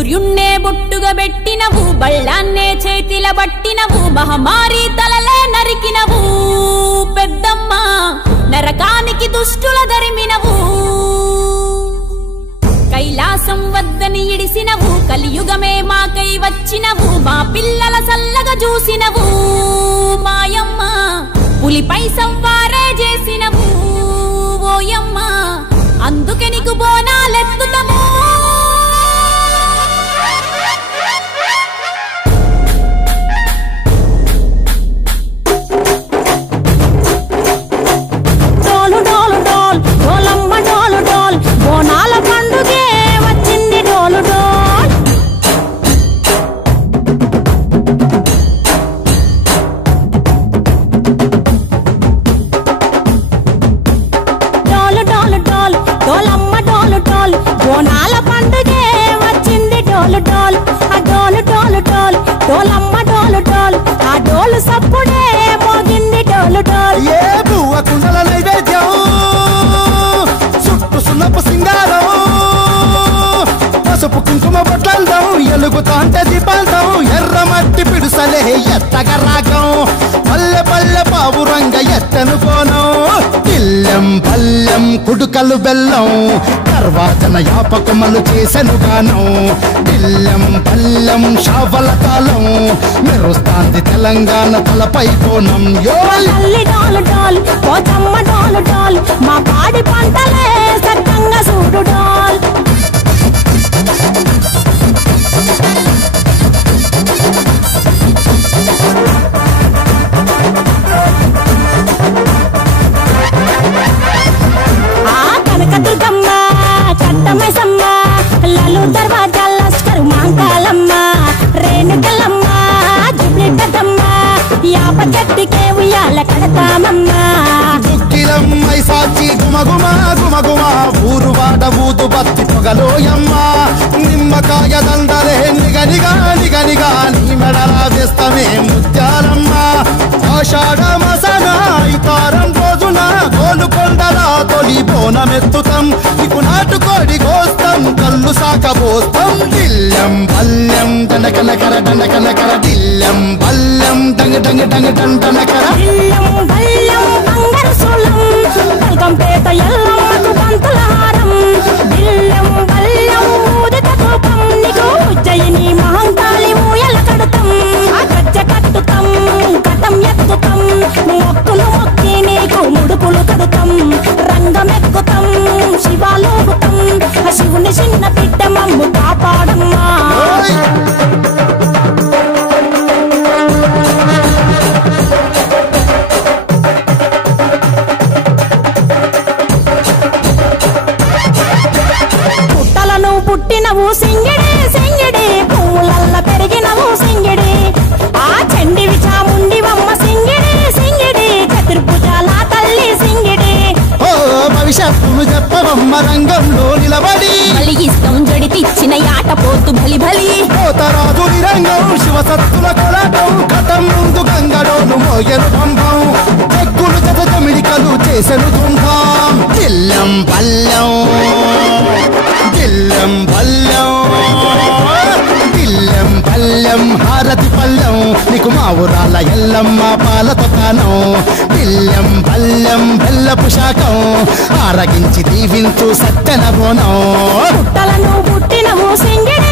సూర్యున్నే బొట్టుగా పెట్టినవు బళ్ళాన్నే చేతిల పట్టినవు మహమారి తలలే నరికినవు పెద్దమ్మ నరకానికి దుష్టుల దరిమినవు కైలాసం వద్దని ఇడిసినవు కలియుగమే మాకై వచ్చినవు మా పిల్లల సల్లగా చూసినవు మాయమ్మ పులిపై సవ్వారే చేసినవు ఓయమ్మ అందుకే నీకు బోనాలెత్తుతము ఎలుగుతాంటే దీపాలతో ఎర్రమట్టి పిడుసలే ఎత్తగ రాగం పల్లె పల్లె పావురంగ ఎత్తను కోనం ఇల్లెం పల్లెం కుడుకలు బెల్లం తర్వాతన యాపకమలు చేసెను గానం ఇల్లెం పల్లెం షావల కాలం మెరుస్తాంది తెలంగాణ తలపై కోణం మా పాడి పంటలే సక్కంగా చూడు డాల్ కనకదుర్గమ్మ కట్టమైసమ్మ లలు దర్వాజా లస్కరు మాంకాలమ్మ రేణుకలమ్మ జుబ్లిడ్డమ్మ యాప చెట్టుకే ఉయ్యాల కడతామమ్మ దుక్కిలమ్మై సాచి గుమగుమ గుమగుమ ఊరు వాడ ఊదు బత్తి పొగలోయమ్మ నిమ్మకాయ దండలే నిగనిగా నిగనిగా నీ మెడలా వేస్తమే ముత్యాలమ్మ ఆషాఢ మసన ఇతారం రోజున గోలుకొండలా తొలి బోనమెత్తుతాం నీకు నాటుకోడి కోస్తాం కళ్ళు సాకబోస్తాం దిల్లెం పల్లెం దండకనకర దండకనకర దిల్లెం పల్లెం డంగ డంగ డంగ డండనకర పేట ఎల్లమ్మకు పంతుల హారం దిల్లెం బల్లెం ఊదిత ధూపం నీకు ఉజ్జయిని మహంకాళి మూయల కడుతాం గజ్జ కట్టుతాం కటం ఎత్తుతాం మొక్కులు మొక్కి నీకు ముడుపులు కడుతాం రంగమెక్కుతాం శివాలోగుతాం శివుని చిన్న బిడ్డ మమ్ము కాపాడమ్మా పుట్టినవు సింగిడి సింగిడి పువ్వులల్ల పెరిగినవు సింగిడి ఆ చండివి చాముండివమ్మ సింగిడి సింగిడి చతుర్భుజాల తల్లి సింగిడి ఓ భవిష్యత్తును చెప్పవమ్మ రంగంలో నిలబడి బలిగిస్తాం జడితిచ్చిన యాట పోతు బలి బలి పోతరాజు రంగం శివసత్తుల కొలటం కథం ముందు గంగడోను మోయను పంపం చెక్కులు జత జమిడికలు చేసెను తుంభం దిల్లెం పల్లెం దిల్లెం పల్లెం దిల్లెం పల్లెం హారతి పల్లెం నీకు మా ఊరాల ఎల్లమ్మ పాలతో కానం దిల్లెం పల్లెం బెల్లపు శాఖం ఆరగించి దీవించు సత్తెన బోనం పుట్టలను పుట్టినవు సింగిడి